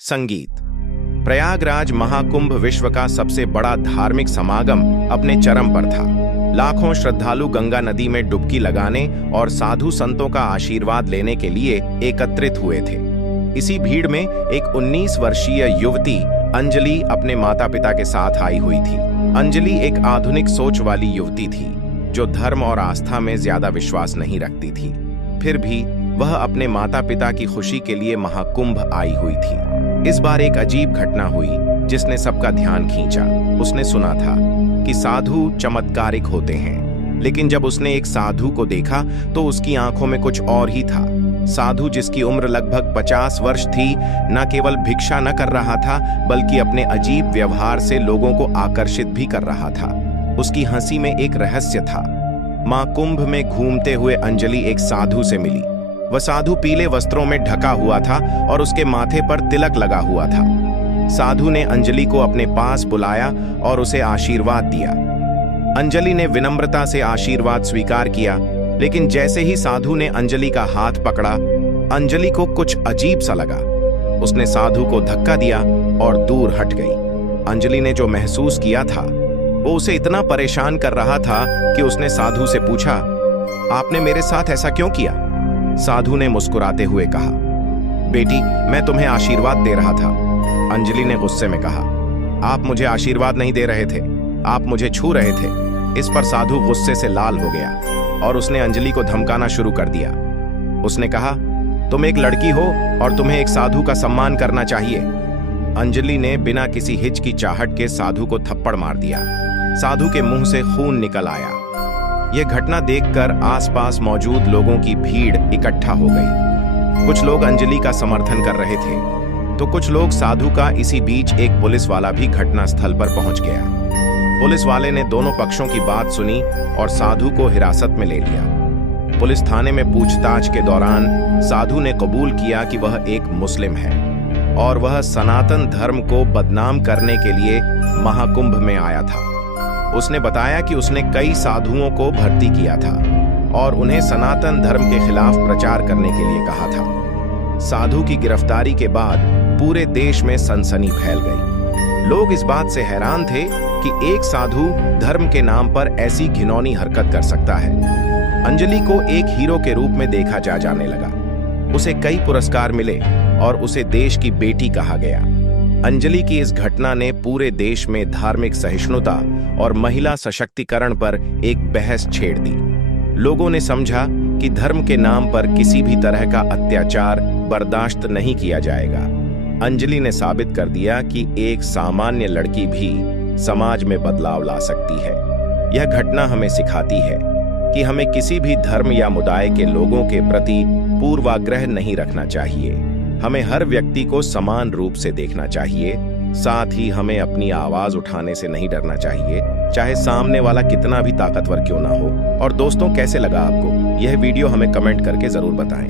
संगीत। प्रयागराज महाकुंभ विश्व का सबसे बड़ा धार्मिक समागम अपने चरम पर था। लाखों श्रद्धालु गंगा नदी में डुबकी लगाने और साधु संतों का आशीर्वाद लेने के लिए एकत्रित हुए थे। इसी भीड़ में एक 19 वर्षीय युवती अंजलि अपने माता पिता के साथ आई हुई थी। अंजलि एक आधुनिक सोच वाली युवती थी जो धर्म और आस्था में ज्यादा विश्वास नहीं रखती थी। फिर भी वह अपने माता पिता की खुशी के लिए महाकुंभ आई हुई थी। इस बार एक अजीब घटना हुई जिसने सबका ध्यान खींचा। उसने सुना था कि साधु चमत्कारिक होते हैं, लेकिन जब उसने एक साधु को देखा तो उसकी आंखों में कुछ और ही था। साधु जिसकी उम्र लगभग 50 वर्ष थी, न केवल भिक्षा न कर रहा था बल्कि अपने अजीब व्यवहार से लोगों को आकर्षित भी कर रहा था। उसकी हंसी में एक रहस्य था। महाकुंभ में घूमते हुए अंजलि एक साधु से मिली। वह साधु पीले वस्त्रों में ढका हुआ था और उसके माथे पर तिलक लगा हुआ था। साधु ने अंजलि को अपने पास बुलाया और उसे आशीर्वाद दिया। अंजलि ने विनम्रता से आशीर्वाद स्वीकार किया, लेकिन जैसे ही साधु ने अंजलि का हाथ पकड़ा, अंजलि को कुछ अजीब सा लगा। उसने साधु को धक्का दिया और दूर हट गई। अंजलि ने जो महसूस किया था वो उसे इतना परेशान कर रहा था कि उसने साधु से पूछा, आपने मेरे साथ ऐसा क्यों किया? साधु ने मुस्कुराते हुए कहा, बेटी, मैं तुम्हें आशीर्वाद दे रहा था। अंजलि ने गुस्से में कहा, आप मुझे आशीर्वाद नहीं दे रहे थे, आप मुझे छू रहे थे। इस पर साधु गुस्से से लाल हो गया और उसने अंजलि को धमकाना शुरू कर दिया। उसने कहा, तुम एक लड़की हो और तुम्हें एक साधु का सम्मान करना चाहिए। अंजलि ने बिना किसी हिचकिचाहट के साधु को थप्पड़ मार दिया। साधु के मुंह से खून निकल आया। यह घटना देखकर आसपास मौजूद लोगों की भीड़ इकट्ठा हो गई। कुछ लोग अंजलि का समर्थन कर रहे थे तो कुछ लोग साधु का। इसी बीच एक पुलिस वाला भी घटनास्थल पर पहुंच गया। पुलिस वाले ने दोनों पक्षों की बात सुनी और साधु को हिरासत में ले लिया। पुलिस थाने में पूछताछ के दौरान साधु ने कबूल किया कि वह एक मुस्लिम है और वह सनातन धर्म को बदनाम करने के लिए महाकुंभ में आया था। उसने बताया कि उसने कई साधुओं को भर्ती किया था और उन्हें सनातन धर्म के खिलाफ प्रचार करने के लिए कहा था। साधु की गिरफ्तारी के बाद पूरे देश में सनसनी फैल गई। लोग इस बात से हैरान थे कि एक साधु धर्म के नाम पर ऐसी घिनौनी हरकत कर सकता है। अंजलि को एक हीरो के रूप में देखा जाने लगा। उसे कई पुरस्कार मिले और उसे देश की बेटी कहा गया। अंजलि की इस घटना ने पूरे देश में धार्मिक सहिष्णुता और महिला सशक्तिकरण पर एक बहस छेड़ दी। लोगों ने समझा कि धर्म के नाम पर किसी भी तरह का अत्याचार बर्दाश्त नहीं किया जाएगा। अंजलि ने साबित कर दिया कि एक सामान्य लड़की भी समाज में बदलाव ला सकती है। यह घटना हमें सिखाती है कि हमें किसी भी धर्म या मुदाय के लोगों के प्रति पूर्वाग्रह नहीं रखना चाहिए। हमें हर व्यक्ति को समान रूप से देखना चाहिए। साथ ही हमें अपनी आवाज उठाने से नहीं डरना चाहिए, चाहे सामने वाला कितना भी ताकतवर क्यों ना हो। और दोस्तों, कैसे लगा आपको यह वीडियो? हमें कमेंट करके जरूर बताएं।